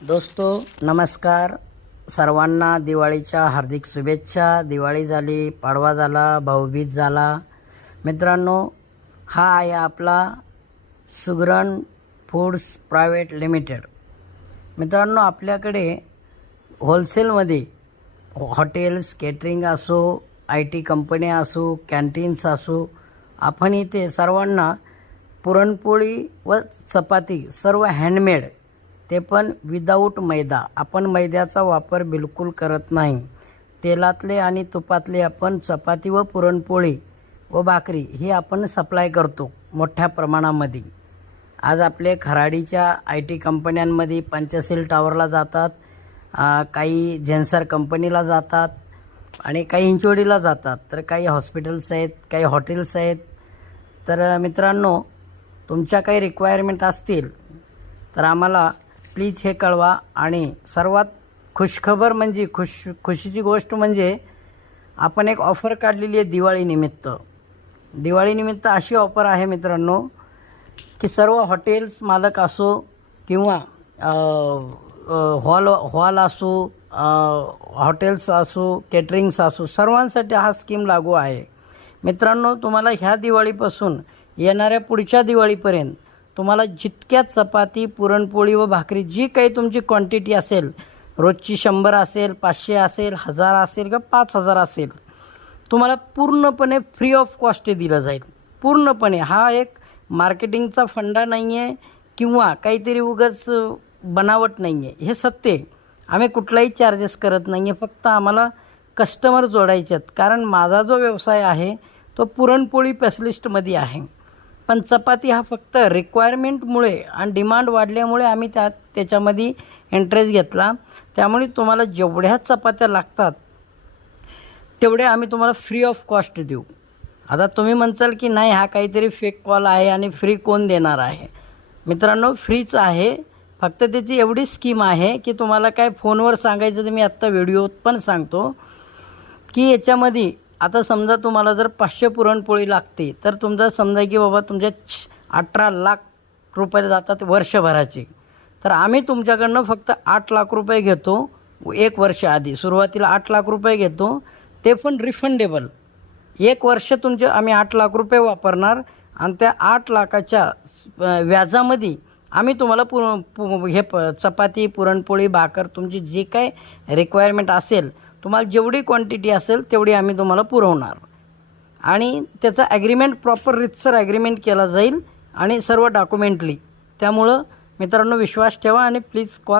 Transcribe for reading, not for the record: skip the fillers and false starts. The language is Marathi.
दोस्तों नमस्कार. सर्वांना दिवाळीच्या हार्दिक शुभेच्छा. दिवाळी झाली, पाडवा झाला, भाऊबीज झाला. मित्रांनो, हा आहे आपला सुगरण फूड्स प्रायव्हेट लिमिटेड. मित्रांनो, आपल्याकडे होलसेलमध्ये हॉटेल्स, केटरिंग असो, IT कंपन्या असो, कॅन्टीन्स असो, आपण इथे सर्वांना पुरणपोळी व चपाती सर्व हँडमेड, ते पण विदाऊट मैदा. आपण मैद्याचा वापर बिलकुल करत नाही. तेलातले आणि तुपातले आपण चपाती व पुरणपोळी व भाकरी ही आपण सप्लाय करतो मोठ्या प्रमाणामध्ये. आज आपले खराडीच्या IT कंपन्यांमध्ये पंचशील टॉवरला जातात, काही झेन्सर कंपनीला जातात आणि काही इंचोडीला जातात, तर काही हॉस्पिटल्स आहेत, काही हॉटेल्स आहेत. तर मित्रांनो, तुमच्या काही रिक्वायरमेंट असतील तर आम्हाला प्लीज हे कळवा. आणि सर्वात खुशखबर म्हणजे खुशीची गोष्ट म्हणजे आपण एक ऑफर काढलेली आहे दिवाळीनिमित्त. दिवाळीनिमित्त अशी ऑफर आहे मित्रांनो की सर्व हॉटेल्स मालक असो किंवा हॉल असो, हॉटेल्स असो, केटरिंग्स असो, सर्वांसाठी हा स्कीम लागू आहे. मित्रांनो, तुम्हाला ह्या दिवाळीपासून येणाऱ्या पुढच्या दिवाळीपर्यंत तुम्हाला जितक्या चपाती, पुरणपोळी व भाकरी जी काही तुमची क्वांटिटी असेल, रोजची 100 असेल, 500 असेल, 1000 असेल किंवा 5000 असेल, तुम्हाला पूर्णपणे फ्री ऑफ कॉस्ट दिलं जाईल. पूर्णपणे. हा एक मार्केटिंगचा फंडा नाही आहे किंवा काहीतरी उगाच बनावट नाही आहे, हे सत्य आहे. आम्ही कुठलाही चार्जेस करत नाही आहे, फक्त आम्हाला कस्टमर जोडायचे आहेत. कारण माझा जो व्यवसाय आहे तो पुरणपोळी स्पेशलिस्टमध्ये आहे, पण चपाती हा फक्त रिक्वायरमेंटमुळे आणि डिमांड वाढल्यामुळे आम्ही त्याच्यामध्ये इंटरेस्ट घेतला. त्यामुळे तुम्हाला जेवढ्या चपात्या लागतात तेवढे आम्ही तुम्हाला फ्री ऑफ कॉस्ट देऊ. आता तुम्ही म्हणसाल की नाही, हा काहीतरी फेक कॉल आहे आणि फ्री कोण देणार आहे. मित्रांनो, फ्रीच आहे. फक्त त्याची एवढी स्कीम आहे की तुम्हाला काय फोनवर सांगायचं तर मी आत्ता व्हिडिओत पण सांगतो की याच्यामध्ये आता समजा तुम्हाला जर 500 पुरणपोळी लागते तर तुमचा समजा की बाबा तुमच्या 18 लाख रुपये जातात वर्षभराचे. तर आम्ही तुमच्याकडनं फक्त 8 लाख रुपये घेतो. 1 वर्ष आधी सुरुवातीला 8 लाख रुपये घेतो, ते पण रिफंडेबल. 1 वर्ष तुमचे आम्ही 8 लाख रुपये वापरणार आणि त्या 8 लाखाच्या व्याजामध्ये आम्ही तुम्हाला चपाती, पुरणपोळी, भाकर, तुमची जी काय रिक्वायरमेंट असेल, तुम्हाला जेवढी क्वांटिटी असेल तेवढी आम्ही तुम्हाला पुरवणार. आणि त्याचा ॲग्रीमेंट प्रॉपर रितसर ॲग्रीमेंट केला जाईल आणि सर्व डॉक्युमेंटली. त्यामुळं मित्रांनो, विश्वास ठेवा आणि प्लीज कॉल